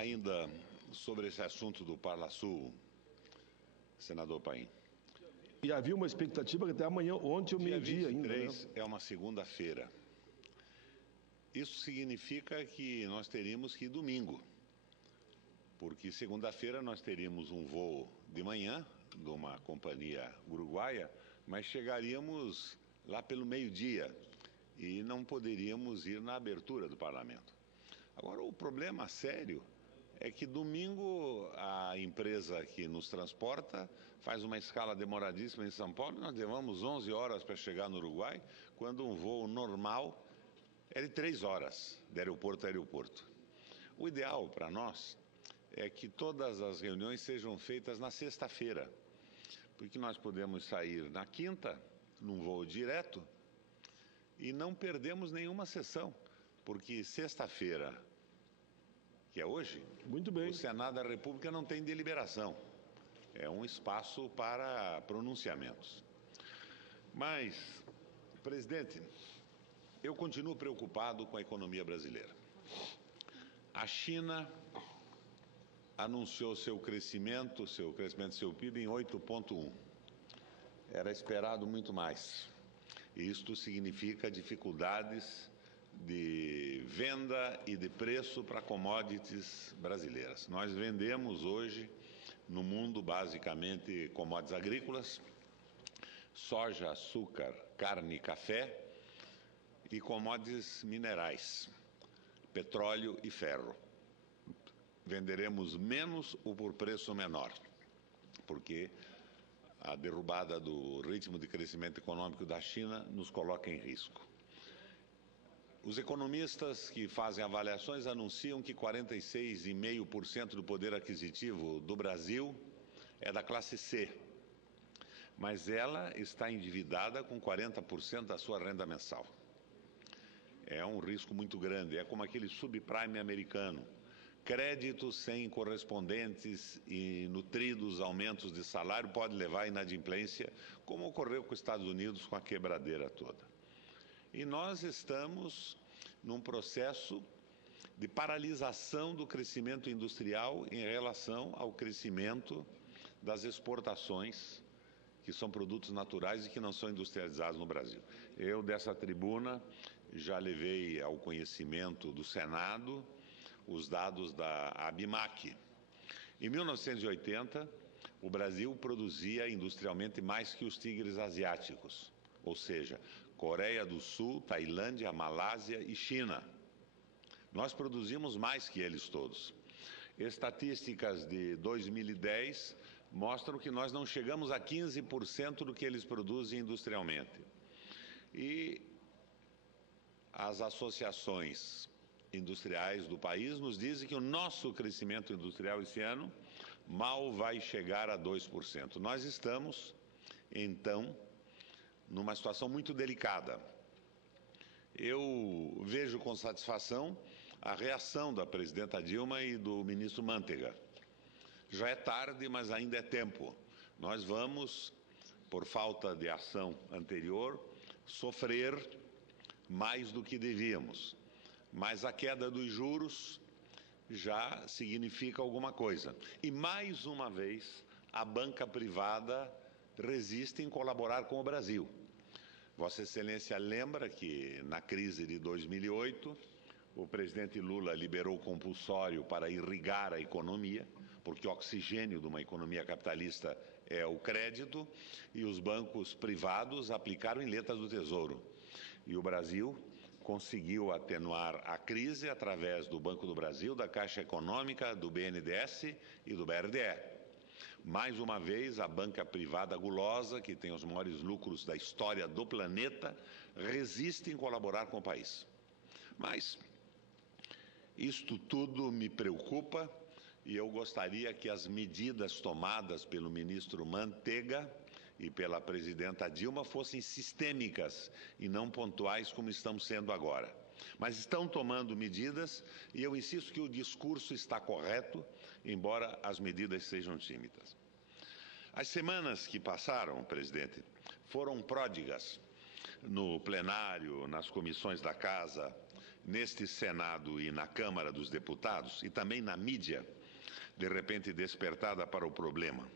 Ainda sobre esse assunto do Parlasul, senador Paim. E havia uma expectativa que até amanhã, ontem, o meio-dia ainda. Dia 23 é uma segunda-feira. Isso significa que nós teríamos que ir domingo, porque segunda-feira nós teríamos um voo de manhã de uma companhia uruguaia, mas chegaríamos lá pelo meio-dia e não poderíamos ir na abertura do parlamento. Agora, o problema sério é que domingo a empresa que nos transporta faz uma escala demoradíssima em São Paulo e nós levamos 11 horas para chegar no Uruguai, quando um voo normal é de 3 horas, de aeroporto a aeroporto. O ideal para nós é que todas as reuniões sejam feitas na sexta-feira, porque nós podemos sair na quinta, num voo direto, e não perdemos nenhuma sessão, porque sexta-feira, que é hoje, muito bem, o Senado da República não tem deliberação. É um espaço para pronunciamentos. Mas, presidente, eu continuo preocupado com a economia brasileira. A China anunciou seu crescimento do seu PIB em 8,1. Era esperado muito mais. Isto significa dificuldades de venda e de preço para commodities brasileiras. Nós vendemos hoje no mundo basicamente commodities agrícolas, soja, açúcar, carne e café e commodities minerais, petróleo e ferro. Venderemos menos ou por preço menor, porque a derrubada do ritmo de crescimento econômico da China nos coloca em risco. Os economistas que fazem avaliações anunciam que 46,5% do poder aquisitivo do Brasil é da classe C, mas ela está endividada com 40% da sua renda mensal. É um risco muito grande, é como aquele subprime americano. Créditos sem correspondentes e nutridos aumentos de salário pode levar à inadimplência, como ocorreu com os Estados Unidos com a quebradeira toda. E nós estamos num processo de paralisação do crescimento industrial em relação ao crescimento das exportações, que são produtos naturais e que não são industrializados no Brasil. Eu, dessa tribuna, já levei ao conhecimento do Senado os dados da ABIMAQ. Em 1980, o Brasil produzia industrialmente mais que os tigres asiáticos, ou seja, Coreia do Sul, Tailândia, Malásia e China. Nós produzimos mais que eles todos. Estatísticas de 2010 mostram que nós não chegamos a 15% do que eles produzem industrialmente. E as associações industriais do país nos dizem que o nosso crescimento industrial esse ano mal vai chegar a 2%. Nós estamos, então, numa situação muito delicada. Eu vejo com satisfação a reação da presidenta Dilma e do ministro Mantega. Já é tarde, mas ainda é tempo. Nós vamos, por falta de ação anterior, sofrer mais do que devíamos. Mas a queda dos juros já significa alguma coisa. E, mais uma vez, a banca privada resiste em colaborar com o Brasil. Vossa Excelência lembra que, na crise de 2008, o presidente Lula liberou o compulsório para irrigar a economia, porque o oxigênio de uma economia capitalista é o crédito, e os bancos privados aplicaram em letras do Tesouro. E o Brasil conseguiu atenuar a crise através do Banco do Brasil, da Caixa Econômica, do BNDES e do BRDE. Mais uma vez, a banca privada gulosa, que tem os maiores lucros da história do planeta, resiste em colaborar com o país. Mas isto tudo me preocupa e eu gostaria que as medidas tomadas pelo ministro Mantega e pela presidenta Dilma fossem sistêmicas e não pontuais como estão sendo agora. Mas estão tomando medidas e eu insisto que o discurso está correto, embora as medidas sejam tímidas. As semanas que passaram, presidente, foram pródigas no plenário, nas comissões da Casa, neste Senado e na Câmara dos Deputados, e também na mídia, de repente despertada para o problema.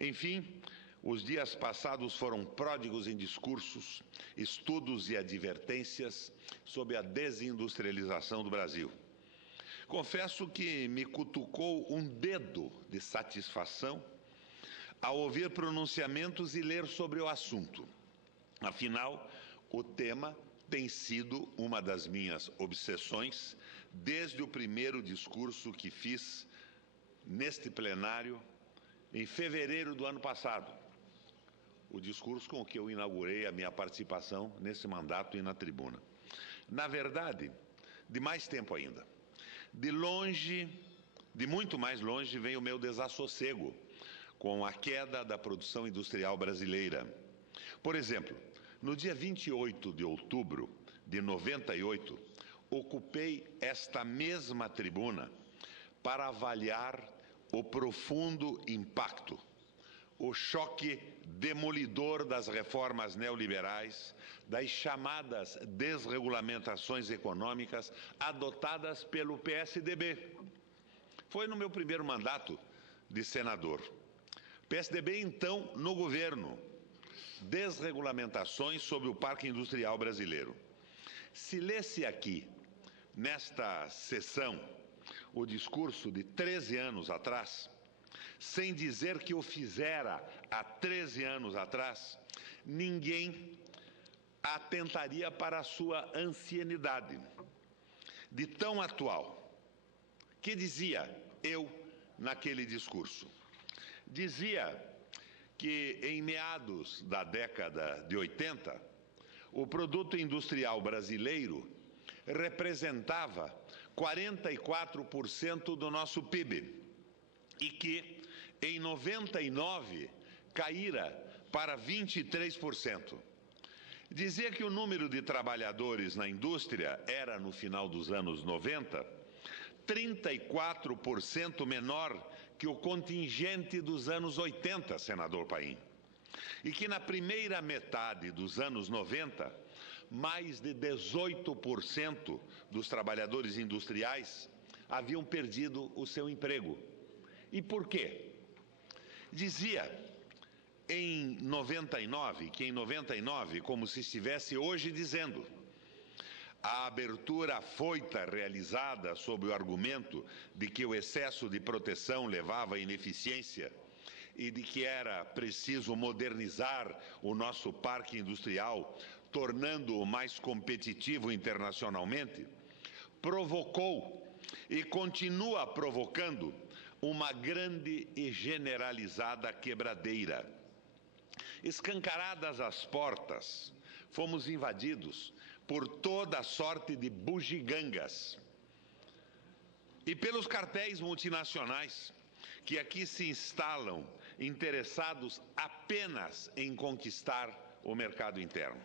Enfim, os dias passados foram pródigos em discursos, estudos e advertências sobre a desindustrialização do Brasil. Confesso que me cutucou um dedo de satisfação ao ouvir pronunciamentos e ler sobre o assunto. Afinal, o tema tem sido uma das minhas obsessões desde o primeiro discurso que fiz neste plenário em fevereiro do ano passado. O discurso com que eu inaugurei a minha participação nesse mandato e na tribuna. Na verdade, de mais tempo ainda. De longe, de muito mais longe, vem o meu desassossego com a queda da produção industrial brasileira. Por exemplo, no dia 28 de outubro de 98, ocupei esta mesma tribuna para avaliar o profundo impacto, o choque demolidor das reformas neoliberais, das chamadas desregulamentações econômicas adotadas pelo PSDB. Foi no meu primeiro mandato de senador. PSDB, então, no governo. Desregulamentações sobre o parque industrial brasileiro. Se lesse aqui, nesta sessão, o discurso de 13 anos atrás, sem dizer que o fizera há 13 anos atrás, ninguém atentaria para a sua ancianidade. De tão atual. Que dizia eu naquele discurso? Dizia que em meados da década de 80, o produto industrial brasileiro representava 44% do nosso PIB e que em 99 caíra para 23%. Dizia que o número de trabalhadores na indústria era, no final dos anos 90, 34% menor que o contingente dos anos 80, senador Paim. E que na primeira metade dos anos 90, mais de 18% dos trabalhadores industriais haviam perdido o seu emprego. E por quê? Dizia em 99, que em 99, como se estivesse hoje dizendo, a abertura afoita realizada sob o argumento de que o excesso de proteção levava à ineficiência e de que era preciso modernizar o nosso parque industrial, tornando-o mais competitivo internacionalmente, provocou e continua provocando uma grande e generalizada quebradeira. Escancaradas as portas, fomos invadidos por toda sorte de bugigangas e pelos cartéis multinacionais que aqui se instalam interessados apenas em conquistar o mercado interno.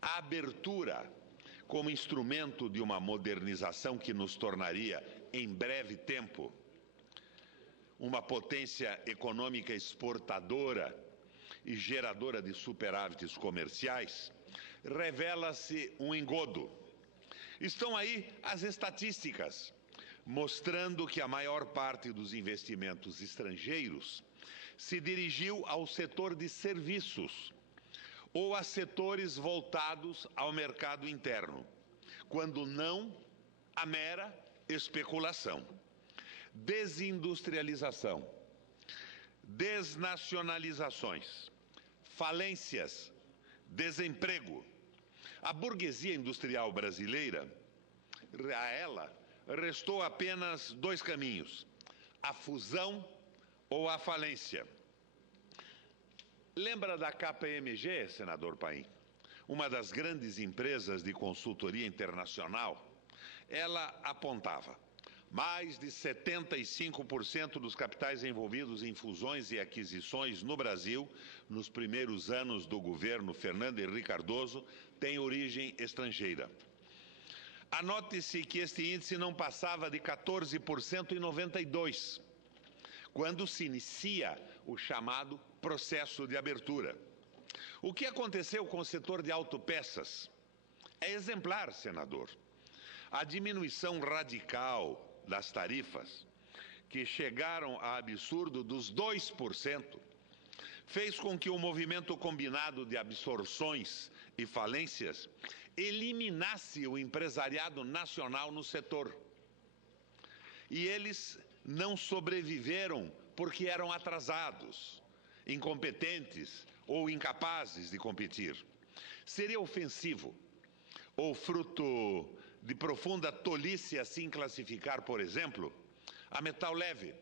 A abertura como instrumento de uma modernização que nos tornaria, em breve tempo, uma potência econômica exportadora e geradora de superávites comerciais, revela-se um engodo. Estão aí as estatísticas, mostrando que a maior parte dos investimentos estrangeiros se dirigiu ao setor de serviços ou a setores voltados ao mercado interno, quando não a mera especulação. Desindustrialização, desnacionalizações, falências, desemprego. A burguesia industrial brasileira, a ela, restou apenas dois caminhos: a fusão ou a falência. Lembra da KPMG, senador Paim? Uma das grandes empresas de consultoria internacional? Ela apontava: mais de 75% dos capitais envolvidos em fusões e aquisições no Brasil, nos primeiros anos do governo Fernando Henrique Cardoso, tem origem estrangeira. Anote-se que este índice não passava de 14% em 92, quando se inicia o chamado processo de abertura. O que aconteceu com o setor de autopeças é exemplar, senador. A diminuição radical das tarifas, que chegaram a absurdo dos 2%, fez com que o movimento combinado de absorções e falências eliminasse o empresariado nacional no setor. E eles não sobreviveram porque eram atrasados, incompetentes ou incapazes de competir. Seria ofensivo ou fruto de profunda tolice assim classificar, por exemplo, a Metal Leve,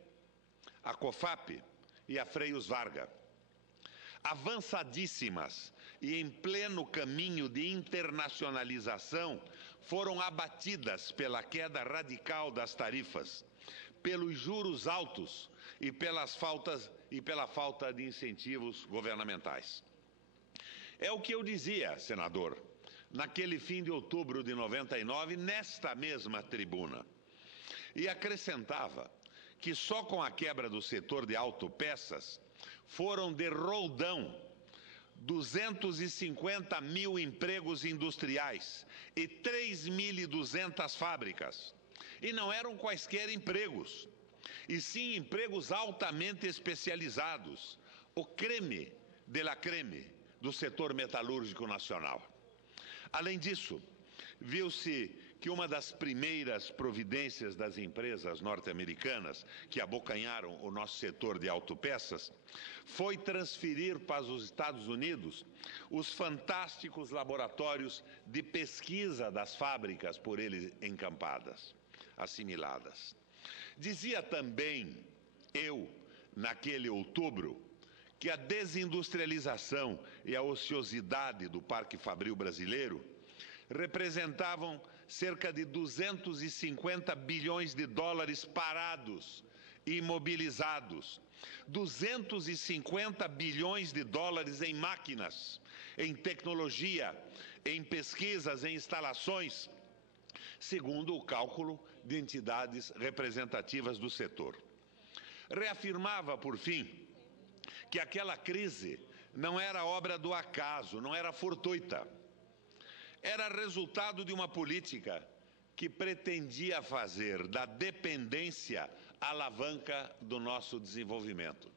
a COFAP e a Freios Varga, avançadíssimas e em pleno caminho de internacionalização, foram abatidas pela queda radical das tarifas, pelos juros altos e pela falta de incentivos governamentais. É o que eu dizia, senador, naquele fim de outubro de 99, nesta mesma tribuna. E acrescentava que só com a quebra do setor de autopeças foram de roldão 250 mil empregos industriais e 3.200 fábricas. E não eram quaisquer empregos, e sim empregos altamente especializados, o creme de la creme do setor metalúrgico nacional. Além disso, viu-se que uma das primeiras providências das empresas norte-americanas que abocanharam o nosso setor de autopeças foi transferir para os Estados Unidos os fantásticos laboratórios de pesquisa das fábricas por eles encampadas, assimiladas. Dizia também eu, naquele outubro, que a desindustrialização e a ociosidade do parque fabril brasileiro representavam cerca de 250 bilhões de dólares parados e imobilizados, 250 bilhões de dólares em máquinas, em tecnologia, em pesquisas, em instalações, segundo o cálculo de entidades representativas do setor. Reafirmava, por fim, que aquela crise não era obra do acaso, não era fortuita. Era resultado de uma política que pretendia fazer da dependência a alavanca do nosso desenvolvimento.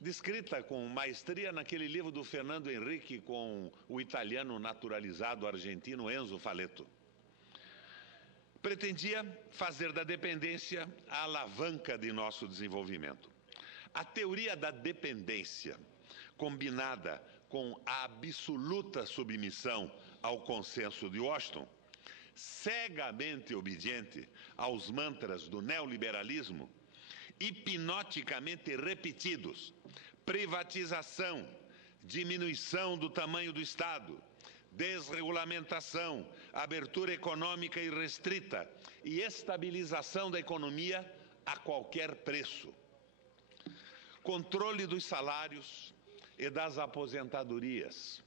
Descrita com maestria naquele livro do Fernando Henrique com o italiano naturalizado argentino Enzo Faleto. Pretendia fazer da dependência a alavanca de nosso desenvolvimento. A teoria da dependência, combinada com a absoluta submissão ao consenso de Washington, cegamente obediente aos mantras do neoliberalismo, hipnoticamente repetidos: privatização, diminuição do tamanho do Estado, desregulamentação, abertura econômica irrestrita e estabilização da economia a qualquer preço. Controle dos salários e das aposentadorias.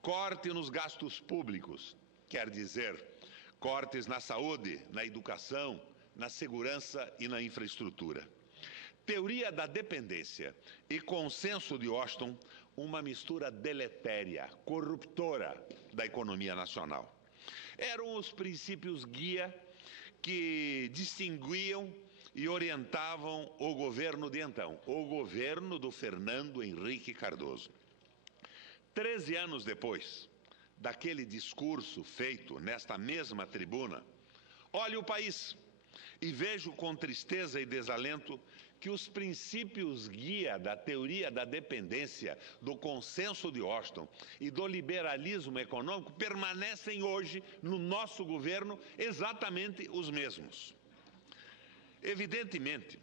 Corte nos gastos públicos, quer dizer, cortes na saúde, na educação, na segurança e na infraestrutura. Teoria da dependência e consenso de Washington, uma mistura deletéria, corruptora da economia nacional. Eram os princípios guia que distinguiam e orientavam o governo de então, o governo do Fernando Henrique Cardoso. 13 anos depois daquele discurso feito nesta mesma tribuna, olho o país e vejo com tristeza e desalento que os princípios guia da teoria da dependência, do consenso de Washington e do liberalismo econômico permanecem hoje no nosso governo exatamente os mesmos. Evidentemente,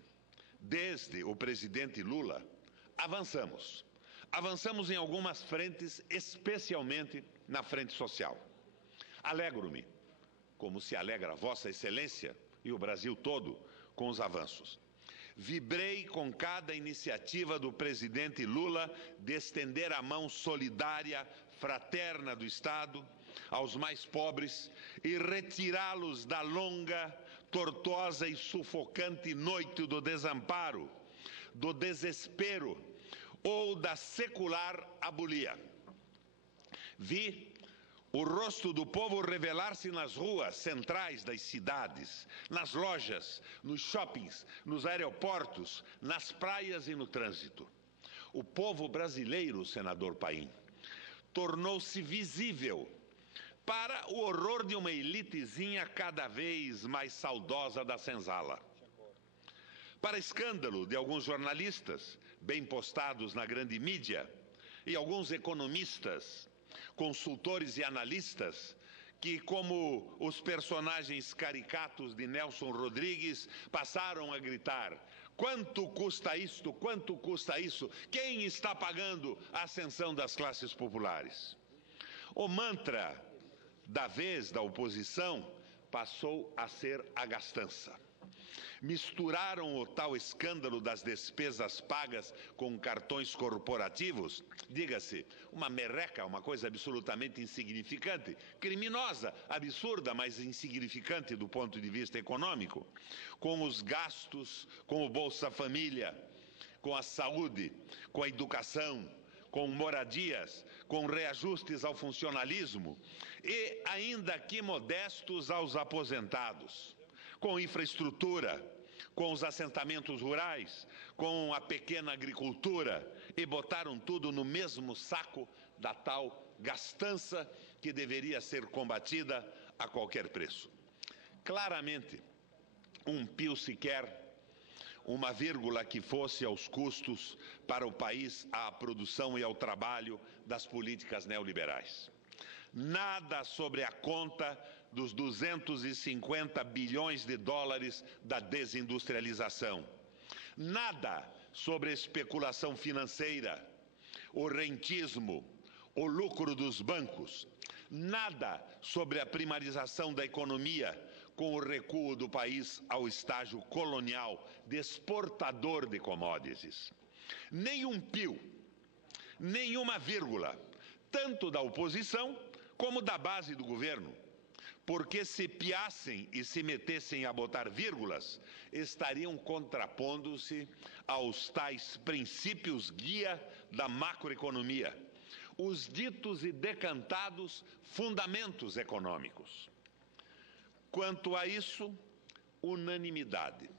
desde o presidente Lula, avançamos em algumas frentes, especialmente na frente social. Alegro-me, como se alegra Vossa Excelência e o Brasil todo, com os avanços. Vibrei com cada iniciativa do presidente Lula de estender a mão solidária, fraterna do Estado aos mais pobres e retirá-los da longa, tortuosa e sufocante noite do desamparo, do desespero ou da secular abulia. Vi o rosto do povo revelar-se nas ruas centrais das cidades, nas lojas, nos shoppings, nos aeroportos, nas praias e no trânsito. O povo brasileiro, senador Paim, tornou-se visível para o horror de uma elitezinha cada vez mais saudosa da senzala. Para escândalo de alguns jornalistas, bem postados na grande mídia, e alguns economistas, consultores e analistas, que, como os personagens caricatos de Nelson Rodrigues, passaram a gritar: quanto custa isto? Quanto custa isso? Quem está pagando a ascensão das classes populares? O mantra da vez da oposição passou a ser a gastança. Misturaram o tal escândalo das despesas pagas com cartões corporativos, diga-se, uma merreca, uma coisa absolutamente insignificante, criminosa, absurda, mas insignificante do ponto de vista econômico, com os gastos, com o Bolsa Família, com a saúde, com a educação, com moradias, com reajustes ao funcionalismo e, ainda que modestos, aos aposentados, com infraestrutura, com os assentamentos rurais, com a pequena agricultura, e botaram tudo no mesmo saco da tal gastança que deveria ser combatida a qualquer preço. Claramente, um pio sequer, uma vírgula que fosse aos custos para o país, à produção e ao trabalho das políticas neoliberais. Nada sobre a conta dos 250 bilhões de dólares da desindustrialização. Nada sobre a especulação financeira, o rentismo, o lucro dos bancos. Nada sobre a primarização da economia, com o recuo do país ao estágio colonial de exportador de commodities. Nem um pio, nenhuma vírgula, tanto da oposição como da base do governo, porque se piassem e se metessem a botar vírgulas, estariam contrapondo-se aos tais princípios guia da macroeconomia, os ditos e decantados fundamentos econômicos. Quanto a isso, unanimidade.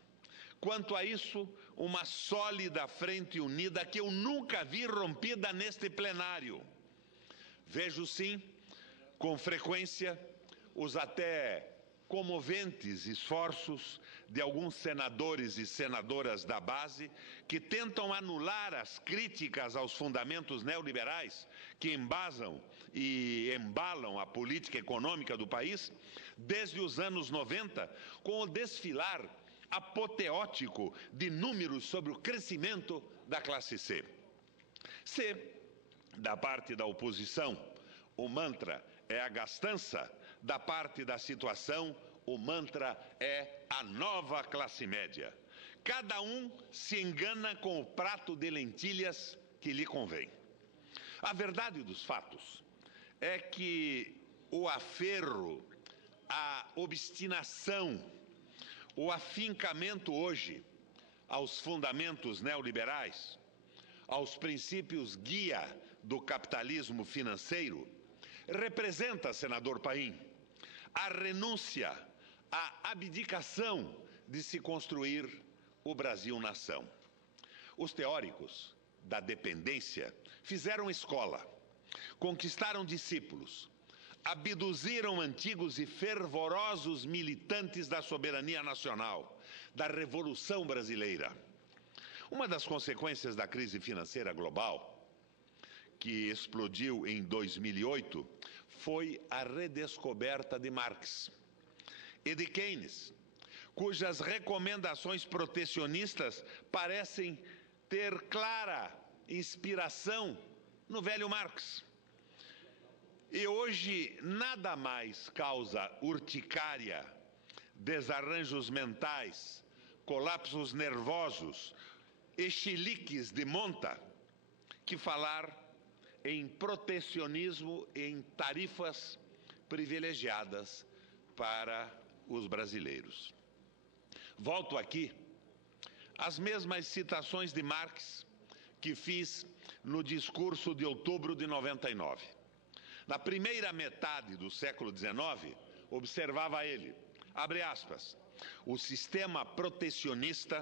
Quanto a isso, uma sólida frente unida que eu nunca vi rompida neste plenário. Vejo, sim, com frequência, os até comoventes esforços de alguns senadores e senadoras da base que tentam anular as críticas aos fundamentos neoliberais que embasam e embalam a política econômica do país desde os anos 90, com o desfilar apoteótico de números sobre o crescimento da classe C. Se, da parte da oposição, o mantra é a gastança, da parte da situação, o mantra é a nova classe média. Cada um se engana com o prato de lentilhas que lhe convém. A verdade dos fatos é que o aferro, a obstinação, o afincamento hoje aos fundamentos neoliberais, aos princípios guia do capitalismo financeiro, representa, senador Paim, a renúncia, a abdicação de se construir o Brasil-nação. Os teóricos da dependência fizeram escola, conquistaram discípulos, abduziram antigos e fervorosos militantes da soberania nacional, da Revolução Brasileira. Uma das consequências da crise financeira global, que explodiu em 2008, foi a redescoberta de Marx e de Keynes, cujas recomendações protecionistas parecem ter clara inspiração no velho Marx. E hoje nada mais causa urticária, desarranjos mentais, colapsos nervosos e chiliques de monta que falar em protecionismo e em tarifas privilegiadas para os brasileiros. Volto aqui às mesmas citações de Marx que fiz no discurso de outubro de 99. Na primeira metade do século XIX, observava ele, abre aspas, o sistema protecionista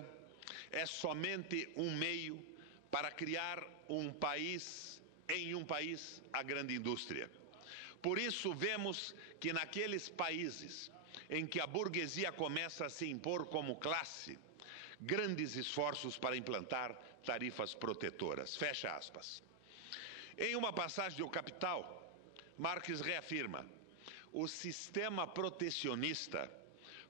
é somente um meio para criar em um país a grande indústria. Por isso vemos que naqueles países em que a burguesia começa a se impor como classe, grandes esforços para implantar tarifas protetoras. Fecha aspas. Em uma passagem do Capital, Marx reafirma: o sistema protecionista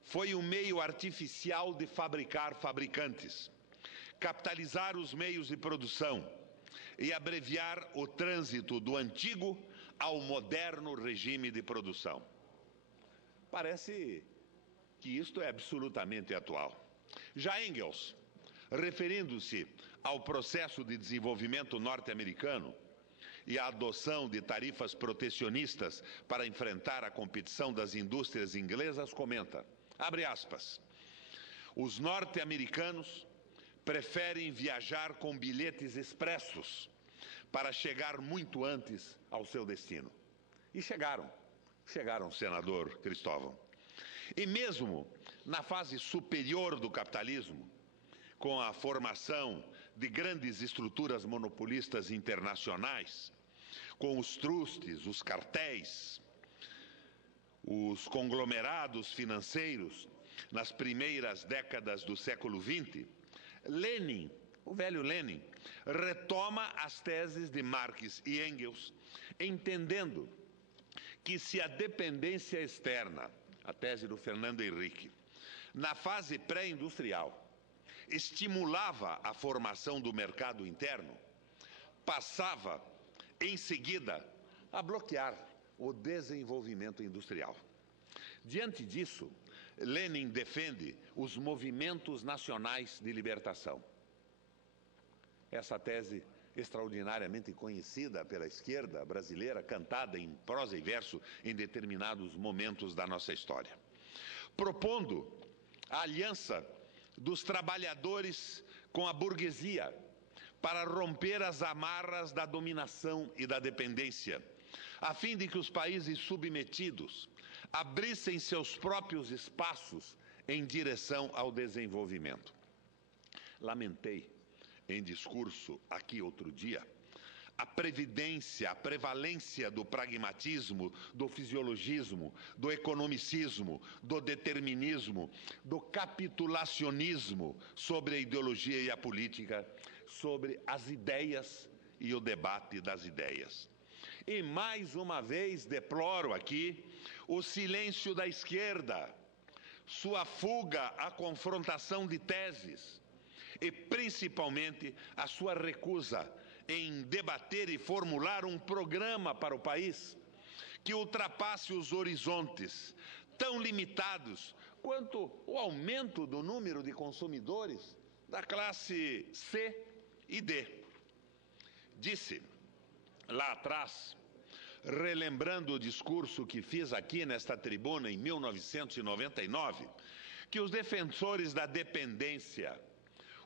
foi um meio artificial de fabricar fabricantes, capitalizar os meios de produção e abreviar o trânsito do antigo ao moderno regime de produção. Parece que isto é absolutamente atual. Já Engels, referindo-se ao processo de desenvolvimento norte-americano e à adoção de tarifas protecionistas para enfrentar a competição das indústrias inglesas, comenta, abre aspas, os norte-americanos preferem viajar com bilhetes expressos para chegar muito antes ao seu destino. E chegaram, senador Cristóvão. E mesmo na fase superior do capitalismo, com a formação de grandes estruturas monopolistas internacionais, com os trustes, os cartéis, os conglomerados financeiros, nas primeiras décadas do século XX, Lenin, o velho Lenin, retoma as teses de Marx e Engels, entendendo que se a dependência externa, a tese do Fernando Henrique, na fase pré-industrial, estimulava a formação do mercado interno, passava, em seguida, a bloquear o desenvolvimento industrial. Diante disso, Lenin defende os movimentos nacionais de libertação. Essa tese extraordinariamente conhecida pela esquerda brasileira, cantada em prosa e verso em determinados momentos da nossa história. Propondo a aliança dos trabalhadores com a burguesia para romper as amarras da dominação e da dependência, a fim de que os países submetidos abrissem seus próprios espaços em direção ao desenvolvimento. Lamentei, em discurso aqui outro dia, a prevalência do pragmatismo, do fisiologismo, do economicismo, do determinismo, do capitulacionismo sobre a ideologia e a política, sobre as ideias e o debate das ideias. E mais uma vez deploro aqui o silêncio da esquerda, sua fuga à confrontação de teses e principalmente a sua recusa em debater e formular um programa para o país que ultrapasse os horizontes tão limitados quanto o aumento do número de consumidores da classe C e D. Disse lá atrás, relembrando o discurso que fiz aqui nesta tribuna em 1999, que os defensores da dependência,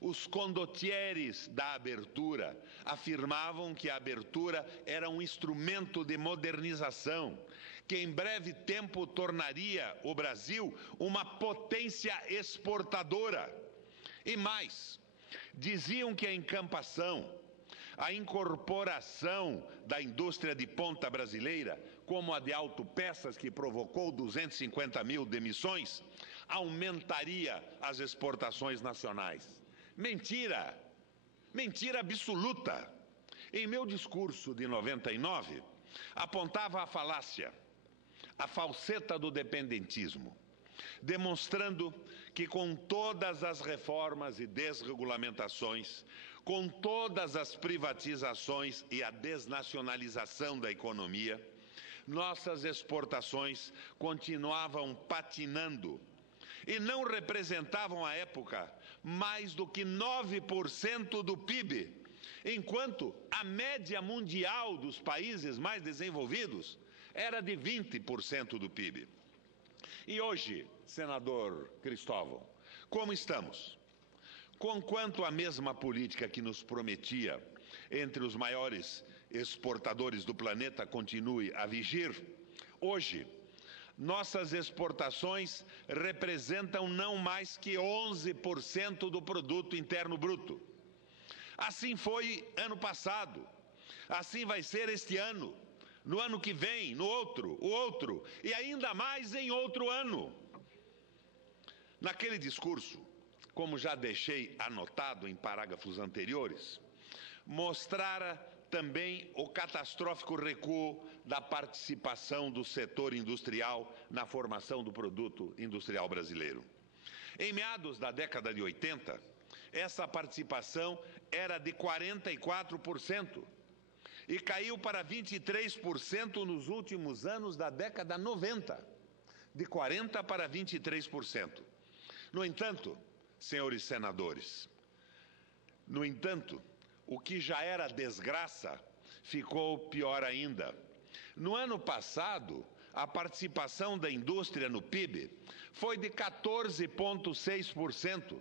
os condottieres da abertura, afirmavam que a abertura era um instrumento de modernização, que em breve tempo tornaria o Brasil uma potência exportadora. E mais, diziam que a encampação, a incorporação da indústria de ponta brasileira, como a de autopeças, que provocou 250 mil demissões, aumentaria as exportações nacionais. Mentira! Mentira absoluta! Em meu discurso de 99, apontava a falácia, a falseta do dependentismo, demonstrando que com todas as reformas e desregulamentações, com todas as privatizações e a desnacionalização da economia, nossas exportações continuavam patinando e não representavam à época mais do que 9% do PIB, enquanto a média mundial dos países mais desenvolvidos era de 20% do PIB. E hoje, senador Cristóvão, como estamos? Conquanto a mesma política que nos prometia, entre os maiores exportadores do planeta continue a vigir, hoje, nossas exportações representam não mais que 11% do produto interno bruto. Assim foi ano passado, assim vai ser este ano, no ano que vem, no outro, o outro, e ainda mais em outro ano. Naquele discurso, como já deixei anotado em parágrafos anteriores, mostrara também o catastrófico recuo da participação do setor industrial na formação do produto industrial brasileiro. Em meados da década de 80, essa participação era de 44% e caiu para 23% nos últimos anos da década 90, de 40% para 23%. No entanto, senhores senadores, o que já era desgraça ficou pior ainda. No ano passado, a participação da indústria no PIB foi de 14,6%,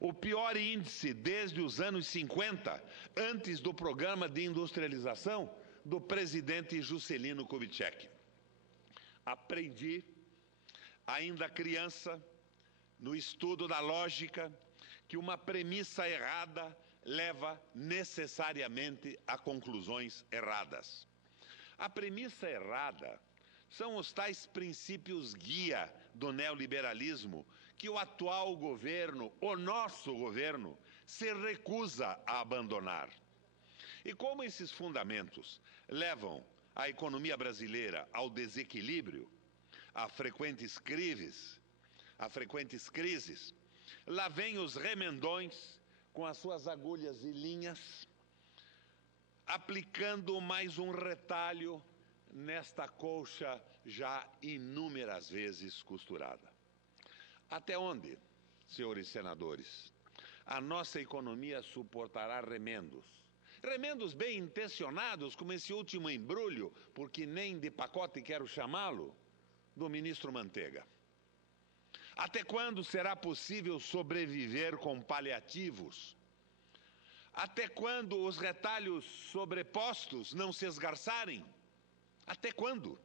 o pior índice desde os anos 50, antes do programa de industrialização do presidente Juscelino Kubitschek. Aprendi, ainda criança, no estudo da lógica, que uma premissa errada leva necessariamente a conclusões erradas. A premissa errada são os tais princípios guia do neoliberalismo que o atual governo, o nosso governo, se recusa a abandonar. E como esses fundamentos levam a economia brasileira ao desequilíbrio, a frequentes crises, lá vêm os remendões com as suas agulhas e linhas, aplicando mais um retalho nesta colcha já inúmeras vezes costurada. Até onde, senhores senadores, a nossa economia suportará remendos? Remendos bem intencionados, como esse último embrulho, porque nem de pacote quero chamá-lo, do ministro Manteiga. Até quando será possível sobreviver com paliativos? Até quando os retalhos sobrepostos não se esgarçarem? Até quando?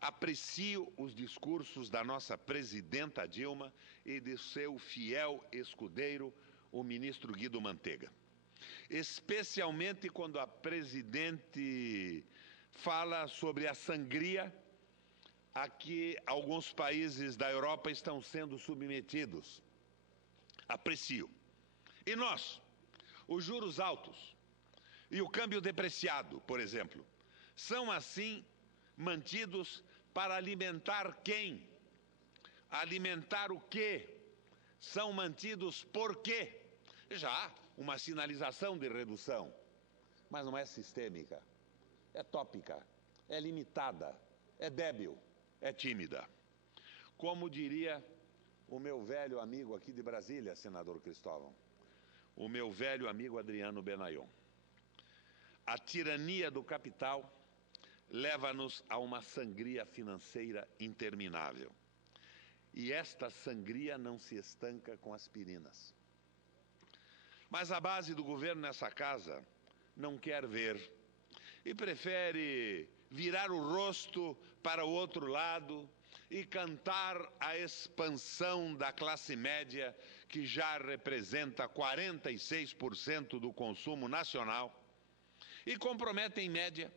Aprecio os discursos da nossa presidenta Dilma e de seu fiel escudeiro, o ministro Guido Mantega. Especialmente quando a presidente fala sobre a sangria a que alguns países da Europa estão sendo submetidos. Aprecio. E nós, os juros altos e o câmbio depreciado, por exemplo, são assim mantidos para alimentar quem? Alimentar o quê? São mantidos por quê? Já há uma sinalização de redução, mas não é sistêmica, é tópica, é limitada, é débil, é tímida. Como diria o meu velho amigo aqui de Brasília, senador Cristóvão, o meu velho amigo Adriano Benayon, a tirania do capital leva-nos a uma sangria financeira interminável. E esta sangria não se estanca com aspirinas. Mas a base do governo nessa casa não quer ver e prefere virar o rosto para o outro lado e cantar a expansão da classe média, que já representa 46% do consumo nacional e compromete, em média,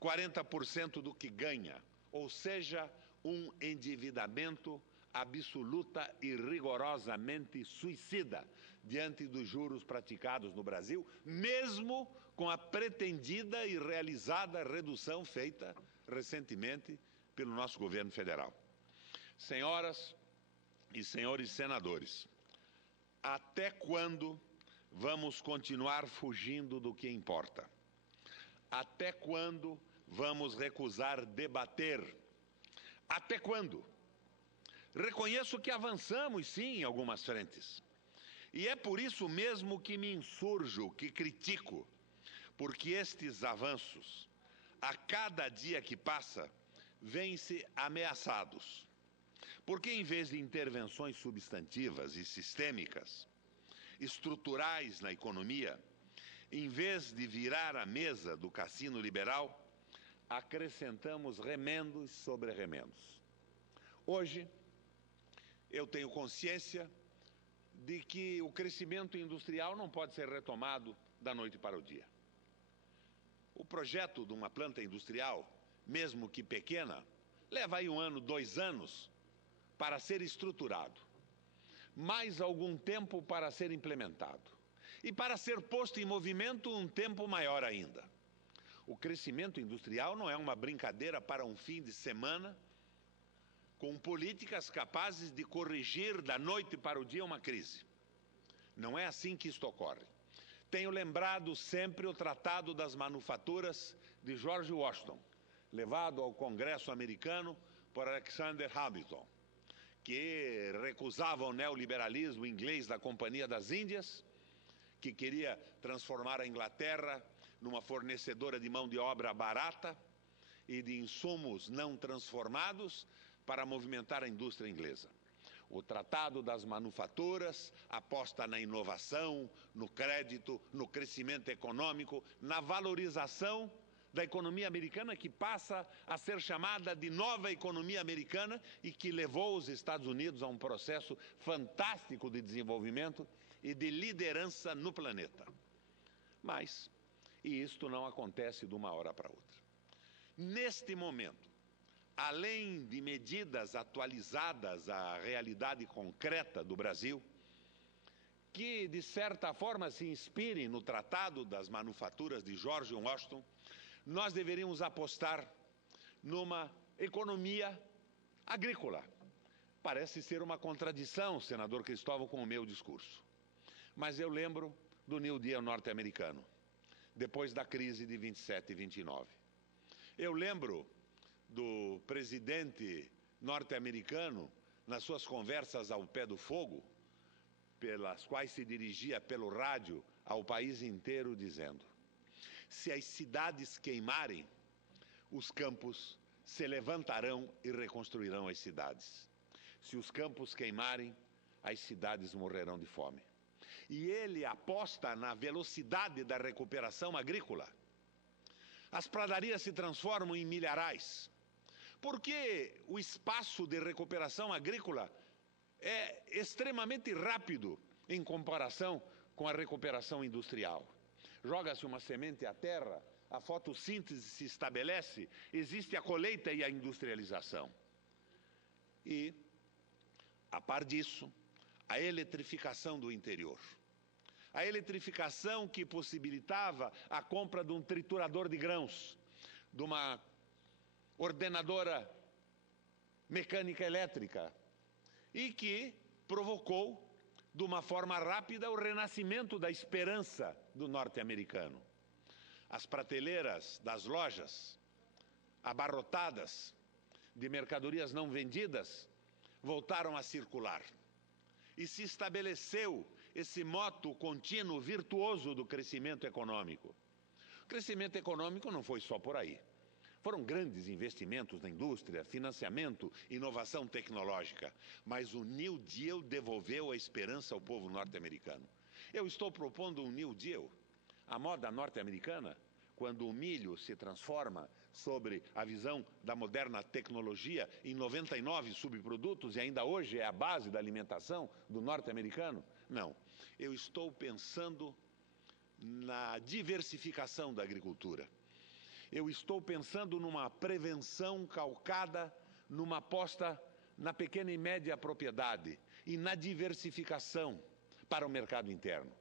40% do que ganha, ou seja, um endividamento absoluta e rigorosamente suicida diante dos juros praticados no Brasil, mesmo com a pretendida e realizada redução feita recentemente pelo nosso governo federal. Senhoras e senhores senadores, até quando vamos continuar fugindo do que importa? Até quando vamos recusar debater? Até quando? Reconheço que avançamos, sim, em algumas frentes. E é por isso mesmo que me insurjo, que critico, porque estes avanços, a cada dia que passa, vêm-se ameaçados. Porque em vez de intervenções substantivas e sistêmicas, estruturais na economia, em vez de virar a mesa do cassino liberal, acrescentamos remendos sobre remendos. Hoje, eu tenho consciência de que o crescimento industrial não pode ser retomado da noite para o dia. O projeto de uma planta industrial, mesmo que pequena, leva aí 1 ano, 2 anos para ser estruturado, mais algum tempo para ser implementado e para ser posto em movimento um tempo maior ainda. O crescimento industrial não é uma brincadeira para um fim de semana, com políticas capazes de corrigir da noite para o dia uma crise. Não é assim que isto ocorre. Tenho lembrado sempre o Tratado das Manufaturas de George Washington, levado ao Congresso americano por Alexander Hamilton, que recusava o neoliberalismo inglês da Companhia das Índias, que queria transformar a Inglaterra numa fornecedora de mão de obra barata e de insumos não transformados para movimentar a indústria inglesa. O Tratado das Manufaturas aposta na inovação, no crédito, no crescimento econômico, na valorização da economia americana, que passa a ser chamada de nova economia americana e que levou os Estados Unidos a um processo fantástico de desenvolvimento e de liderança no planeta. Mas, e isto não acontece de uma hora para outra. Neste momento, além de medidas atualizadas à realidade concreta do Brasil, que de certa forma se inspirem no Tratado das Manufaturas de George Washington, nós deveríamos apostar numa economia agrícola. Parece ser uma contradição, senador Cristóvão, com o meu discurso. Mas eu lembro do New Deal norte-americano, depois da crise de 27 e 29. Eu lembro do presidente norte-americano, nas suas conversas ao pé do fogo, pelas quais se dirigia pelo rádio ao país inteiro, dizendo: se as cidades queimarem, os campos se levantarão e reconstruirão as cidades. Se os campos queimarem, as cidades morrerão de fome. E ele aposta na velocidade da recuperação agrícola. As pradarias se transformam em milharais, porque o espaço de recuperação agrícola é extremamente rápido em comparação com a recuperação industrial. Joga-se uma semente à terra, a fotossíntese se estabelece, existe a colheita e a industrialização. E, a par disso, a eletrificação do interior. A eletrificação que possibilitava a compra de um triturador de grãos, de uma ordenadora mecânica elétrica, e que provocou, de uma forma rápida, o renascimento da esperança do norte-americano. As prateleiras das lojas, abarrotadas de mercadorias não vendidas, voltaram a circular. E se estabeleceu esse moto contínuo, virtuoso do crescimento econômico. O crescimento econômico não foi só por aí. Foram grandes investimentos na indústria, financiamento, inovação tecnológica. Mas o New Deal devolveu a esperança ao povo norte-americano. Eu estou propondo um New Deal. A moda norte-americana, quando o milho se transforma sobre a visão da moderna tecnologia em 99 subprodutos e ainda hoje é a base da alimentação do norte-americano? Não. Eu estou pensando na diversificação da agricultura. Eu estou pensando numa prevenção calcada numa aposta na pequena e média propriedade e na diversificação para o mercado interno.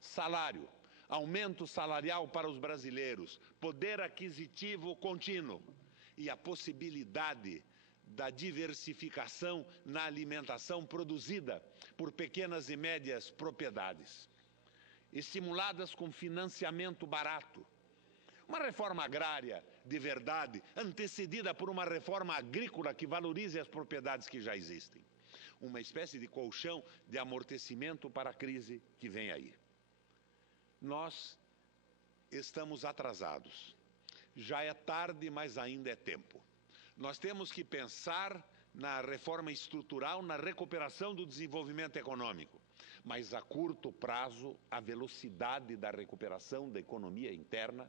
Salário, aumento salarial para os brasileiros, poder aquisitivo contínuo e a possibilidade da diversificação na alimentação produzida por pequenas e médias propriedades, estimuladas com financiamento barato. Uma reforma agrária de verdade, antecedida por uma reforma agrícola que valorize as propriedades que já existem. Uma espécie de colchão de amortecimento para a crise que vem aí. Nós estamos atrasados. Já é tarde, mas ainda é tempo. Nós temos que pensar na reforma estrutural, na recuperação do desenvolvimento econômico. Mas a curto prazo, a velocidade da recuperação da economia interna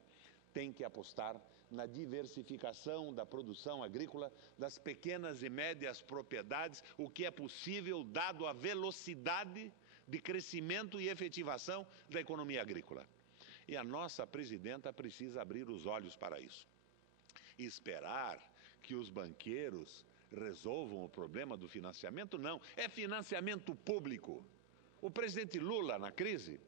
tem que apostar na diversificação da produção agrícola das pequenas e médias propriedades, o que é possível dado a velocidade de crescimento e efetivação da economia agrícola. E a nossa presidenta precisa abrir os olhos para isso. E esperar que os banqueiros resolvam o problema do financiamento, não. É financiamento público. O presidente Lula, na crise,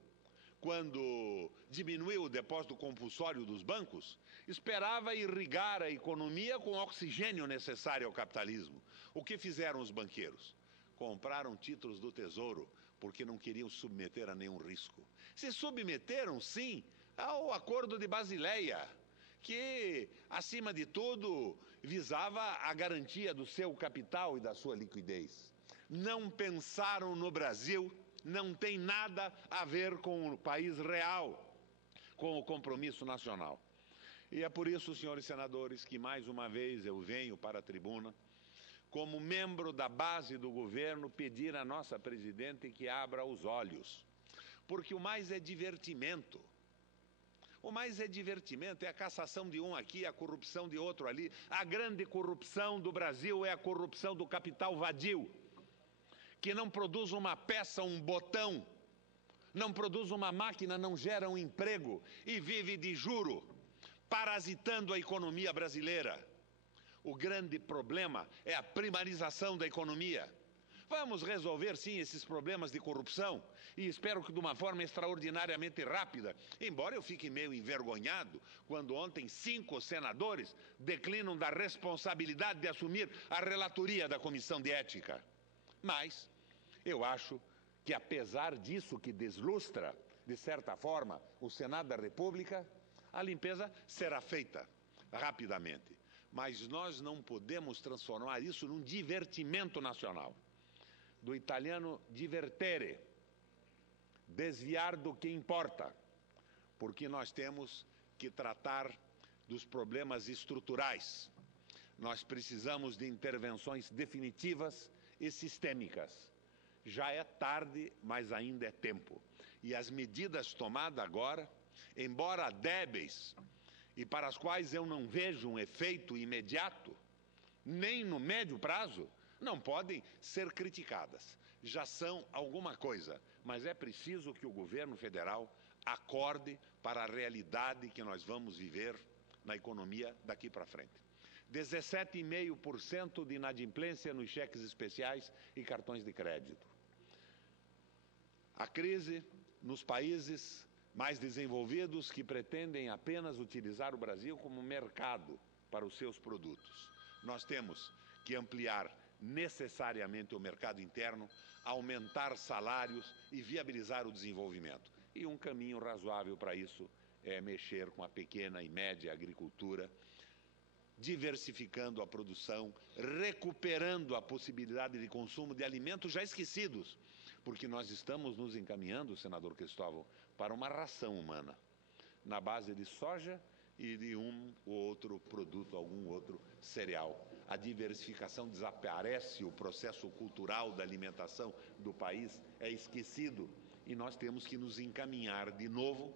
quando diminuiu o depósito compulsório dos bancos, esperava irrigar a economia com o oxigênio necessário ao capitalismo. O que fizeram os banqueiros? Compraram títulos do Tesouro, porque não queriam submeter a nenhum risco. Se submeteram, sim, ao Acordo de Basileia, que, acima de tudo, visava a garantia do seu capital e da sua liquidez. Não pensaram no Brasil, não tem nada a ver com o país real, com o compromisso nacional. E é por isso, senhores senadores, que mais uma vez eu venho para a tribuna, como membro da base do governo, pedir à nossa presidente que abra os olhos. Porque o mais é divertimento. O mais é divertimento, é a cassação de um aqui, a corrupção de outro ali. A grande corrupção do Brasil é a corrupção do capital vadio, que não produz uma peça, um botão, não produz uma máquina, não gera um emprego e vive de juro, parasitando a economia brasileira. O grande problema é a primarização da economia. Vamos resolver, sim, esses problemas de corrupção e espero que de uma forma extraordinariamente rápida, embora eu fique meio envergonhado quando ontem 5 senadores declinam da responsabilidade de assumir a relatoria da Comissão de Ética. Mas eu acho que, apesar disso que deslustra, de certa forma, o Senado da República, a limpeza será feita rapidamente. Mas nós não podemos transformar isso num divertimento nacional. Do italiano divertere, desviar do que importa, porque nós temos que tratar dos problemas estruturais. Nós precisamos de intervenções definitivas e sistêmicas. Já é tarde, mas ainda é tempo. E as medidas tomadas agora, embora débeis, e para as quais eu não vejo um efeito imediato, nem no médio prazo, não podem ser criticadas. Já são alguma coisa, mas é preciso que o governo federal acorde para a realidade que nós vamos viver na economia daqui para frente. 17,5% de inadimplência nos cheques especiais e cartões de crédito. A crise nos países mais desenvolvidos que pretendem apenas utilizar o Brasil como mercado para os seus produtos. Nós temos que ampliar necessariamente o mercado interno, aumentar salários e viabilizar o desenvolvimento. E um caminho razoável para isso é mexer com a pequena e média agricultura, diversificando a produção, recuperando a possibilidade de consumo de alimentos já esquecidos, porque nós estamos nos encaminhando, senador Cristóvão, para uma ração humana, na base de soja e de um ou outro produto, algum outro cereal. A diversificação desaparece, o processo cultural da alimentação do país é esquecido e nós temos que nos encaminhar de novo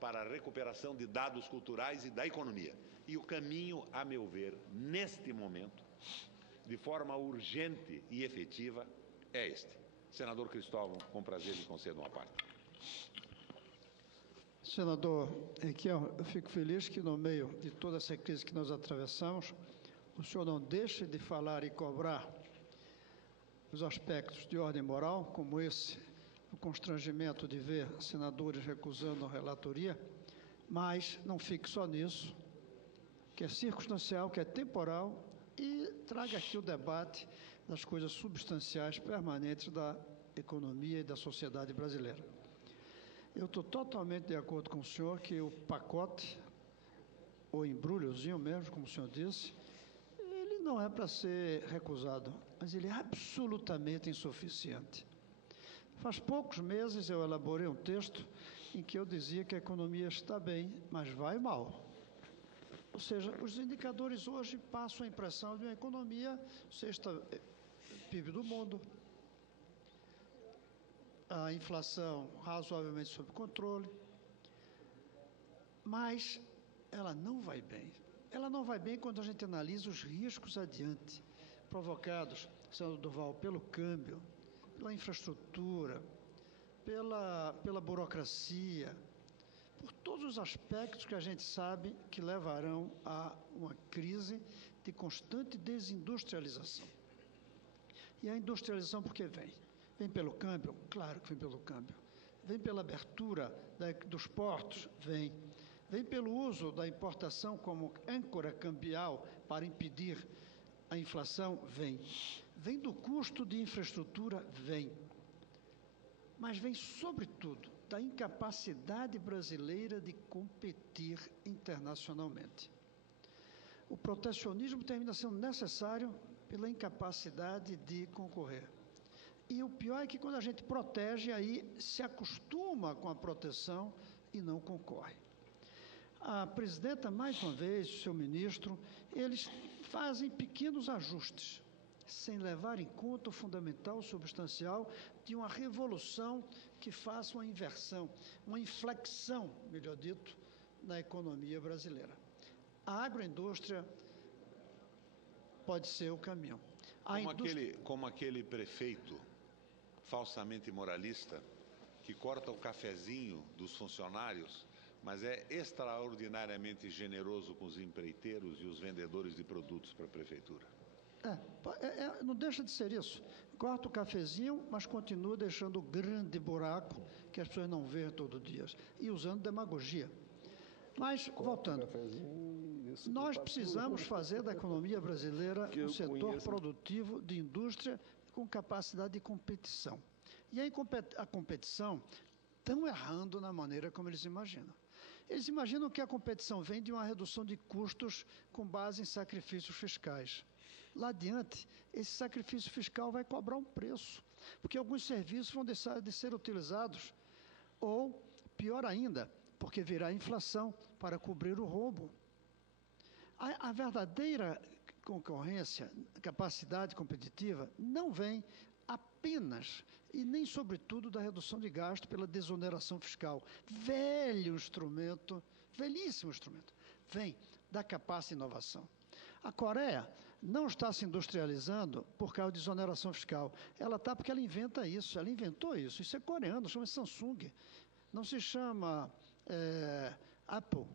para a recuperação de dados culturais e da economia. E o caminho, a meu ver, neste momento, de forma urgente e efetiva, é este. Senador Cristóvão, com prazer lhe concedo uma parte. Senador Equiel, eu fico feliz que no meio de toda essa crise que nós atravessamos, o senhor não deixe de falar e cobrar os aspectos de ordem moral, como esse, o constrangimento de ver senadores recusando a relatoria, mas não fique só nisso, que é circunstancial, que é temporal, e traga aqui o debate das coisas substanciais permanentes da economia e da sociedade brasileira. Eu estou totalmente de acordo com o senhor que o pacote, ou embrulhozinho mesmo, como o senhor disse, ele não é para ser recusado, mas ele é absolutamente insuficiente. Faz poucos meses eu elaborei um texto em que eu dizia que a economia está bem, mas vai mal. Ou seja, os indicadores hoje passam a impressão de uma economia sexta PIB do mundo. a inflação razoavelmente sob controle, mas ela não vai bem. Ela não vai bem quando a gente analisa os riscos adiante, provocados, senador Duval, pelo câmbio, pela infraestrutura, pela burocracia, por todos os aspectos que a gente sabe que levarão a uma crise de constante desindustrialização. E a industrialização por que vem? Vem pelo câmbio? Claro que vem pelo câmbio. Vem pela abertura dos portos? Vem. Vem pelo uso da importação como âncora cambial para impedir a inflação? Vem. Vem do custo de infraestrutura? Vem. Mas vem, sobretudo, da incapacidade brasileira de competir internacionalmente. O protecionismo termina sendo necessário pela incapacidade de concorrer. E o pior é que quando a gente protege, aí se acostuma com a proteção e não concorre. A presidenta, mais uma vez, o seu ministro, eles fazem pequenos ajustes, sem levar em conta o fundamental, o substancial, de uma revolução que faça uma inversão, uma inflexão, melhor dito, na economia brasileira. A agroindústria pode ser o caminho. Como aquele prefeito falsamente moralista que corta o cafezinho dos funcionários, mas é extraordinariamente generoso com os empreiteiros e os vendedores de produtos para a prefeitura. Não deixa de ser isso. Corta o cafezinho, mas continua deixando o grande buraco que as pessoas não veem todo dia e usando demagogia. Mas, voltando, nós precisamos fazer da economia brasileira um setor produtivo de indústria com capacidade de competição. E aí a competição estão errando na maneira como eles imaginam. Eles imaginam que a competição vem de uma redução de custos com base em sacrifícios fiscais. Lá adiante, esse sacrifício fiscal vai cobrar um preço, porque alguns serviços vão deixar de ser utilizados, ou, pior ainda, porque virá inflação para cobrir o roubo. A verdadeira concorrência, capacidade competitiva, não vem apenas e nem sobretudo da redução de gasto pela desoneração fiscal. Velho instrumento, velhíssimo instrumento, vem da capacidade de inovação. A Coreia não está se industrializando por causa de desoneração fiscal. Ela está porque ela inventa isso, ela inventou isso. Isso é coreano, chama Samsung. Não se chama Apple.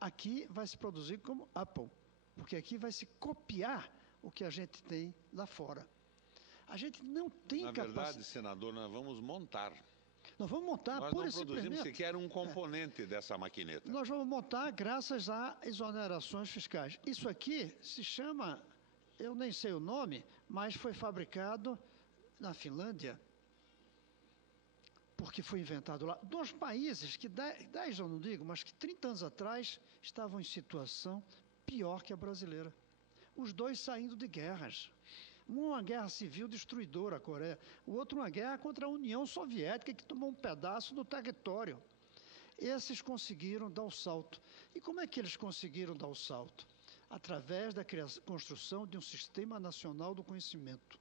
Aqui vai se produzir como Apple, porque aqui vai se copiar o que a gente tem lá fora. A gente não tem capacidade. Na verdade, senador, nós vamos montar. Nós vamos montar, nós não produzimos sequer um componente dessa maquineta. Nós vamos montar graças a exonerações fiscais. Isso aqui se chama, eu nem sei o nome, mas foi fabricado na Finlândia, porque foi inventado lá. Dois países que 10 eu não digo, mas que 30 anos atrás estavam em situação pior que a brasileira. Os dois saindo de guerras. Uma guerra civil destruidora, a Coreia. O outro uma guerra contra a União Soviética, que tomou um pedaço do território. Esses conseguiram dar o salto. E como é que eles conseguiram dar o salto? Através da construção de um sistema nacional do conhecimento,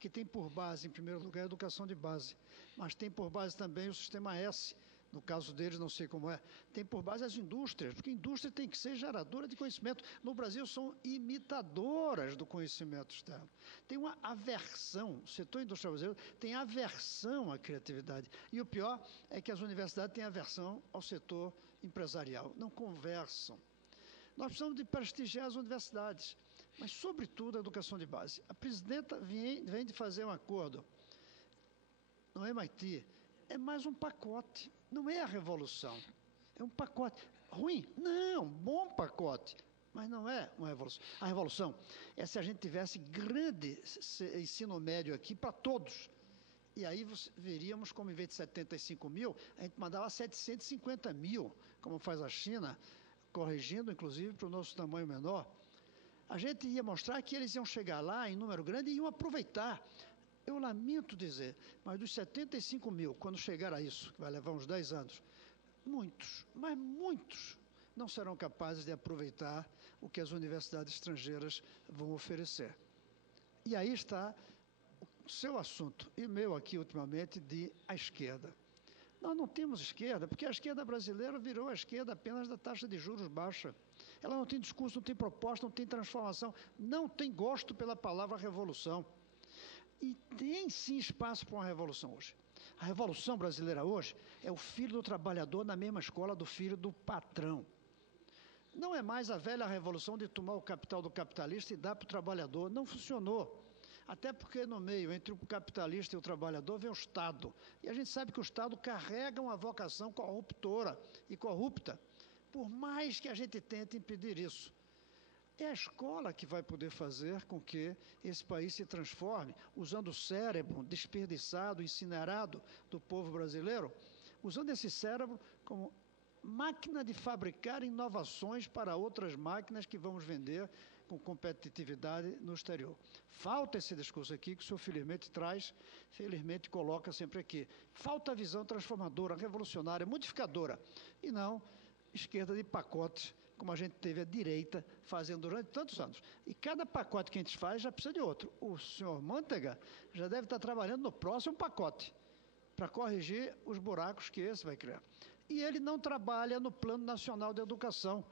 que tem por base, em primeiro lugar, a educação de base, mas tem por base também o sistema S. No caso deles, não sei como é, tem por base as indústrias, porque a indústria tem que ser geradora de conhecimento. No Brasil, são imitadoras do conhecimento externo. Tem uma aversão, o setor industrial brasileiro tem aversão à criatividade. E o pior é que as universidades têm aversão ao setor empresarial, não conversam. Nós precisamos de prestigiar as universidades, mas, sobretudo, a educação de base. A presidenta vem de fazer um acordo no MIT, é mais um pacote. Não é a revolução, é um pacote. Ruim? Não, bom pacote, mas não é uma revolução. A revolução é se a gente tivesse grande ensino médio aqui para todos. E aí veríamos como, em vez de 75 mil, a gente mandava 750 mil, como faz a China, corrigindo, inclusive, para o nosso tamanho menor. A gente ia mostrar que eles iam chegar lá em número grande e iam aproveitar. Eu lamento dizer, mas dos 75 mil, quando chegar a isso, que vai levar uns 10 anos, muitos, mas muitos, não serão capazes de aproveitar o que as universidades estrangeiras vão oferecer. E aí está seu assunto e meu aqui ultimamente de a esquerda. Nós não temos esquerda, porque a esquerda brasileira virou a esquerda apenas da taxa de juros baixa. Ela não tem discurso, não tem proposta, não tem transformação, não tem gosto pela palavra revolução. E tem sim espaço para uma revolução hoje. A revolução brasileira hoje é o filho do trabalhador na mesma escola do filho do patrão. Não é mais a velha revolução de tomar o capital do capitalista e dar para o trabalhador. Não funcionou. Até porque no meio, entre o capitalista e o trabalhador, vem o Estado. E a gente sabe que o Estado carrega uma vocação corruptora e corrupta, por mais que a gente tente impedir isso. É a escola que vai poder fazer com que esse país se transforme, usando o cérebro desperdiçado, incinerado do povo brasileiro, usando esse cérebro como máquina de fabricar inovações para outras máquinas que vamos vender com competitividade no exterior. Falta esse discurso aqui que o senhor felizmente traz, felizmente coloca sempre aqui. Falta a visão transformadora, revolucionária, modificadora, e não esquerda de pacotes, como a gente teve a direita fazendo durante tantos anos. E cada pacote que a gente faz já precisa de outro. O senhor Mantega já deve estar trabalhando no próximo pacote, para corrigir os buracos que esse vai criar. E ele não trabalha no Plano Nacional de Educação.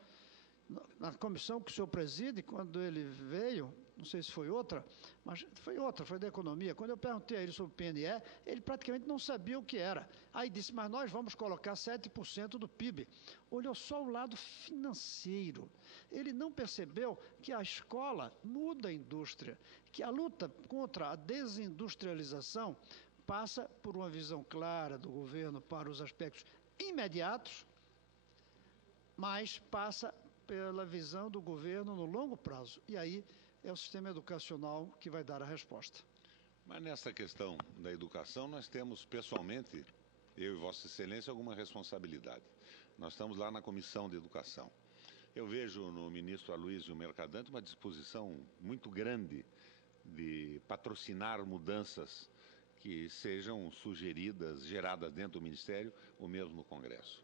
Na comissão que o senhor preside, quando ele veio, não sei se foi outra, mas foi da economia. Quando eu perguntei a ele sobre o PNE, ele praticamente não sabia o que era. Aí disse, mas nós vamos colocar 7% do PIB. Olhou só o lado financeiro. Ele não percebeu que a escola muda a indústria, que a luta contra a desindustrialização passa por uma visão clara do governo para os aspectos imediatos, mas passa pela visão do governo no longo prazo. E aí é o sistema educacional que vai dar a resposta. Mas nessa questão da educação, nós temos, pessoalmente, eu e Vossa Excelência, alguma responsabilidade. Nós estamos lá na Comissão de Educação. Eu vejo no ministro Aloysio Mercadante uma disposição muito grande de patrocinar mudanças que sejam sugeridas, geradas dentro do Ministério ou mesmo no Congresso.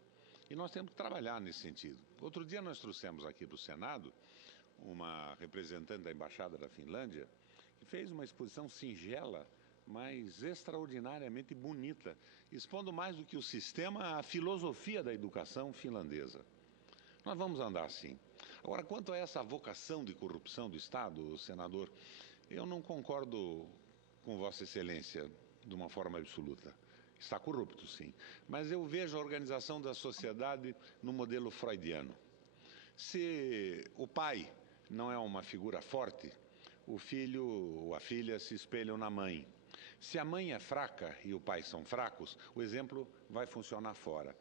E nós temos que trabalhar nesse sentido. Outro dia nós trouxemos aqui para o Senado uma representante da Embaixada da Finlândia que fez uma exposição singela, mas extraordinariamente bonita, expondo mais do que o sistema, a filosofia da educação finlandesa. Nós vamos andar assim. Agora, quanto a essa vocação de corrupção do Estado, senador, eu não concordo com Vossa Excelência de uma forma absoluta. Está corrupto, sim. Mas eu vejo a organização da sociedade no modelo freudiano. Se o pai não é uma figura forte, o filho ou a filha se espelham na mãe. Se a mãe é fraca e o pai são fracos, o exemplo vai funcionar fora.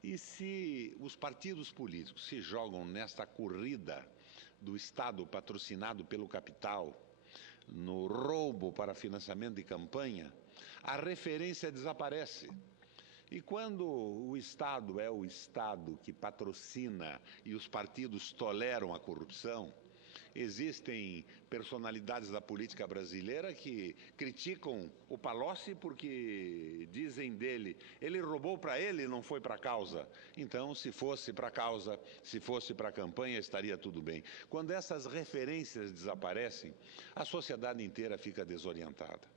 E se os partidos políticos se jogam nesta corrida do Estado patrocinado pelo capital, no roubo para financiamento de campanha, a referência desaparece. E quando o Estado é o Estado que patrocina e os partidos toleram a corrupção, existem personalidades da política brasileira que criticam o Palocci porque dizem dele, ele roubou para ele, não foi para a causa. Então, se fosse para a causa, se fosse para a campanha, estaria tudo bem. Quando essas referências desaparecem, a sociedade inteira fica desorientada.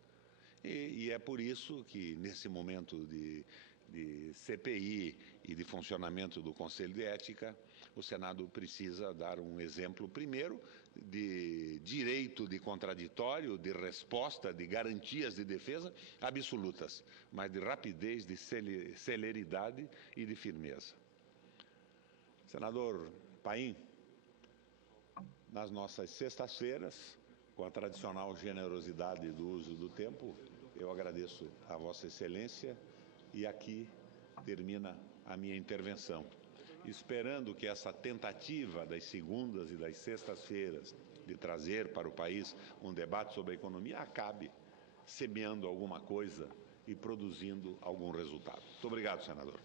E é por isso que, nesse momento de CPI e de funcionamento do Conselho de Ética, o Senado precisa dar um exemplo, primeiro, de direito de contraditório, de resposta, de garantias de defesa absolutas, mas de rapidez, de celeridade e de firmeza. Senador Paim, nas nossas sextas-feiras, com a tradicional generosidade do uso do tempo, eu agradeço a Vossa Excelência e aqui termina a minha intervenção, esperando que essa tentativa das segundas e das sextas-feiras de trazer para o país um debate sobre a economia acabe semeando alguma coisa e produzindo algum resultado. Muito obrigado, senador.